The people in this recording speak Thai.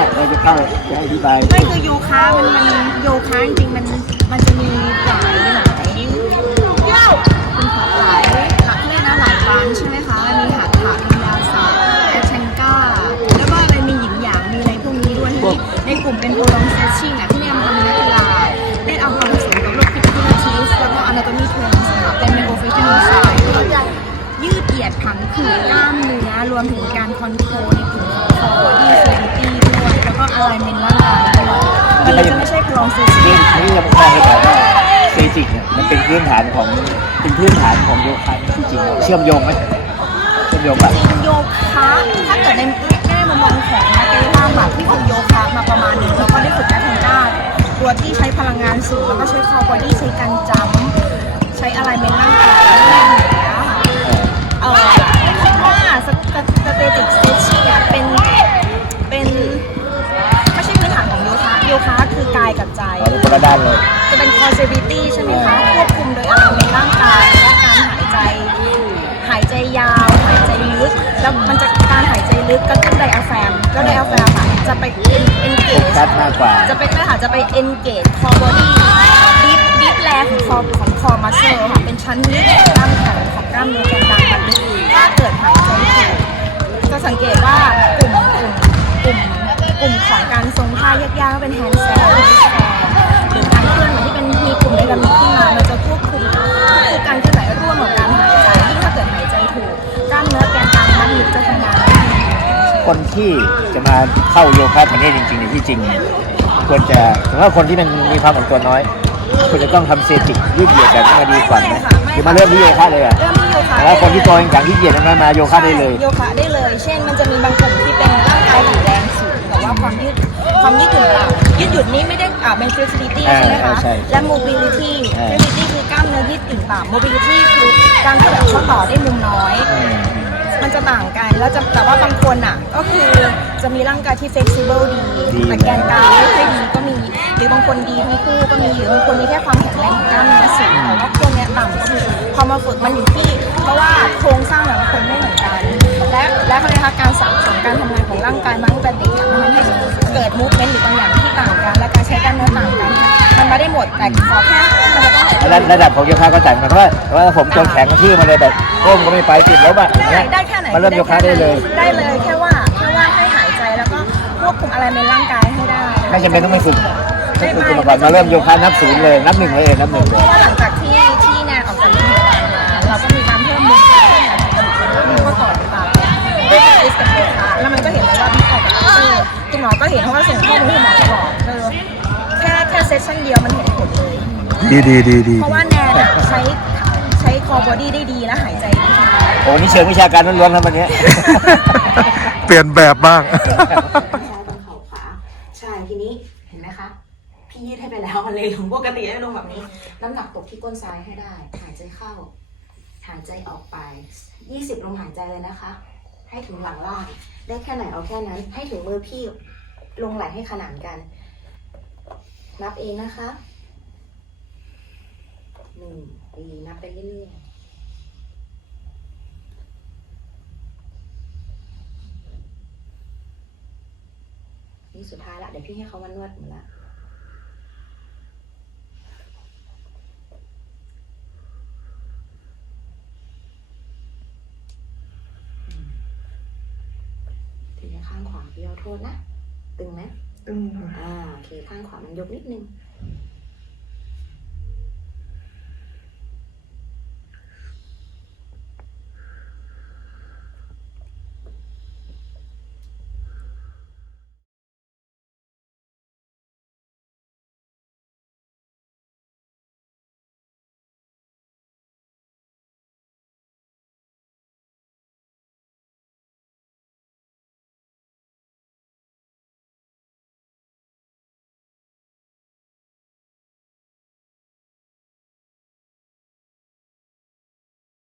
เนี่ยเราจะเข้าจะอธิบายไม่คือโยคะมันมันโยคะจริงๆมันมันจะมีหลายหลายเป็นของหลายหลักเล่นนะหลายร้านใช่ไหมคะมันมีหัตถะมียาศาสตร์แอชเชนก้า แล้วก็อะไรมีหญิงหยางมีอะไรพวกนี้ด้วยที่ในกลุ่มเป็นโปรลองเซชชิ่งอะที่เนี่ยมันทำนักกีฬาเล่นเอาความผสมกับโรคฟิตพิลาทิสแล้วก็อนาโตมีเทรนส์ค่ะเป็นไมโครเฟชชั่นดีไซน์ยืดเหยียดผังผืดกล้ามเนื้อรวมถึงการคอนโทรลในกลุ่มของคอบอดี้เฟลิตี้ ด้วยแล้วก็อะไรเมนร่างกายด้วยมันเลยจะไม่ใช่โปรลองเซชชิ่นี่งนี่จะมองให้บอกว่าเบสิกเนี่ยมันเป็นพื้นฐานของเป็นพื้นฐานของโยคะที่จริงเชื่อมโยงไหมเชื่อมโยงแบบจริงโยคะถ้าเกิดในแง่มุมมองของนักกายภาพแบบที่ฝึกโยคะมาประมาณหนึงแล้วก็ได้ฝึกแอทแทนด้าตัวที่ใช้พลังงานสูงแล้วก็ใช้คอบอดี้ใช้การจำ โยคะโยคะคือกายกับใจเราเป็นคนละด้านเลยจะเป็น causality ใช่ไหมคะ ควบคุมโดยอารมณ์ในร่างกายและการหายใจ หายใจยาว หายใจลึก แล้วมันจะการหายใจลึกก็ตุ้นไดอะแฟมแล้วไดอะแฟมอะจะไป en- โฟ engage กัสมากกว่า จะเป็นไม่ค่ะจะไป engage core body deep deep layer ของ core ของ core muscle ค่ะ เป็นชั้นลึกของกล้ามของของกล้ามเนื้อแกนกลางมันถ้าเกิดหายใจถูกจะสังเกตว่าารทรงท่ายากๆก็เป็น hand stand hand stand หรือการเคลื่อนไหวที่เป็นมีกลุ่มไดนามิกขึ้นมามันจะควบคุมคือการเคลื่อนไหวร่วมของการหายใจยิ่งถ้าเกิดหายใจถูกกล้ามเนื้อแกนกลางมัดลึกจะทำงานได้ดีคนที่จะมาเข้าโยคะทางนี้จริงๆเนี่ยที่จริงเนี่ยควรจะถือว่าคนที่มันมีความอ่อนตัวน้อยควรจะต้องทำเซติกยืดเหยียดกันให้มาดีกว่าไหมหรือมาเริ่มที่โยคะเลยอะเริ่มที่โยคะแต่ว่าคนที่ตัวอย่างที่เหยียดนั้นมาโยคะได้เลย โยคะได้เลย เช่นมันจะมีบางกลุ่ม ความยืดหยุ่นต่ำยืดหยุ่นนี้ไม่ได้อ่าเป็น flexibility อ่าใช่ไหมคะใช่และ mobility อ่า flexibility คือกล้ามเนื้อยืดหยุ่นต่ำ mobility คือการที่แบบข้อต่อได้มุมน้อยอืมมันจะต่างกันแล้วจะแต่ว่าบางคนอะ ก็คือจะมีร่างกายที่ flexible ดี แต่แกนกลางไม่ค่อยดีก็มี หรือบางคนดีทั้งคู่ก็มีหรือบางคนมีแค่ความแข็งแรงของกล้ามเนื้อสูงแต่ว่าพวกเนี้ยต่ำสุดพอมาฝึกมันอยู่ที่ เพราะว่าโครงสร้างแต่ละคนไม่เหมือนกัน และและเขาเรียกว่าการสะสมการทำงานของร่างกายมาตั้งแต่เกันและการใช้กล้ามเนื้อต่างกันมันมาได้หมดแต่ขอแค่มันจะต้องระดับระดับของโยคะก็ต่างกันเพราะว่าเพราะว่าผมจนแข็งที่มาเลยแบบก้มก็ไม่ไปติดลบอะอย่างได้เงี้ยได้แค่ไหนมาเริ่มโยคะได้เลย ได้เลยแค่ว่าแค่ว่าให้หายใจแล้วก็ควบคุมอะไรในร่างกายให้ได้ไม่จำเป็นต้องไปฝึกไม่ฝึกมาก่อนมาเริ่มโยคะนับศูนย์เลยนับหนึ่งเลยนับหนึ่งเลเพยราะว่าหลังจากที่ที่แนนออกจากโรงพยาบาลมาเราก็มีการเพิ่มมุมการเคลื่อนไหวของกระดูกแล้วมันก็ต่อต่างด้วยการดิสกับโยคะแล้วมันก็เห็นเลยว่าพี่ออกแบบเออคุณหมอก็เห็นเขาก็ส่งข้อมูลให้หมอบอกเออ ดียวมันเห็นผลเลย ดีดีดีดีเพราะว่าแนนอะใช้ใช้คอบอดี้ได้ดีและหายใจได้ดีโอ้นี่เชิงวิชาการล้วนๆครับวันนี้ เปลี่ยนแบบบ้างใช้ตรงเข่าขวาใช่ทีนี้เห็นไหมคะ พี่ยืดให้ไปแล้วมันเลยลงปกติให้ลงแบบนี้ น้ำหนักตกที่ก้นซ้ายให้ได้ หายใจเข้า หายใจออกไป 20ลมหายใจเลยนะคะ ให้ถึงหลังล่าง ได้แค่ไหนเอาแค่นั้น ให้ถึงมือพี่ลงไหลให้ขนานกัน นับเองนะคะหนึ่งปีนับไปเรื่อยๆนี่สุดท้ายละเดี๋ยวพี่ให้เขามานวดหมดละทีนี้ข้างขวาพี่เอาโทษนะ ตึงไหม ตึงค่ะ อ่าโอเคข้างขวามันยกนิดนึง